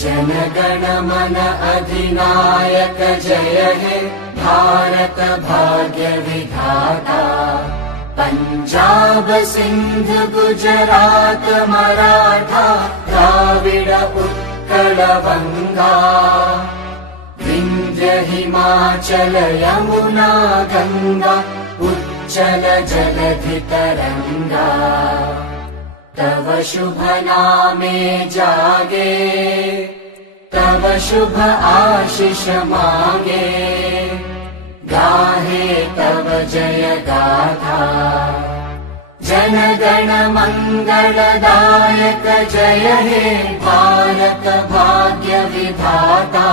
जनगण मन अधिनायक जय हे भारत भाग्य विधाता। पंजाब सिंध गुजरात मराठा द्राविड उत्कल बंगा। विंध्य हिमाचल यमुना गंगा उच्चल जलधि तरंगा। तव शुभ नामे जागे तव शुभ आशीष मांगे। गाहे तव जय गाथा जनगण मंगलदायक जय हे भारत भाग्य विधाता।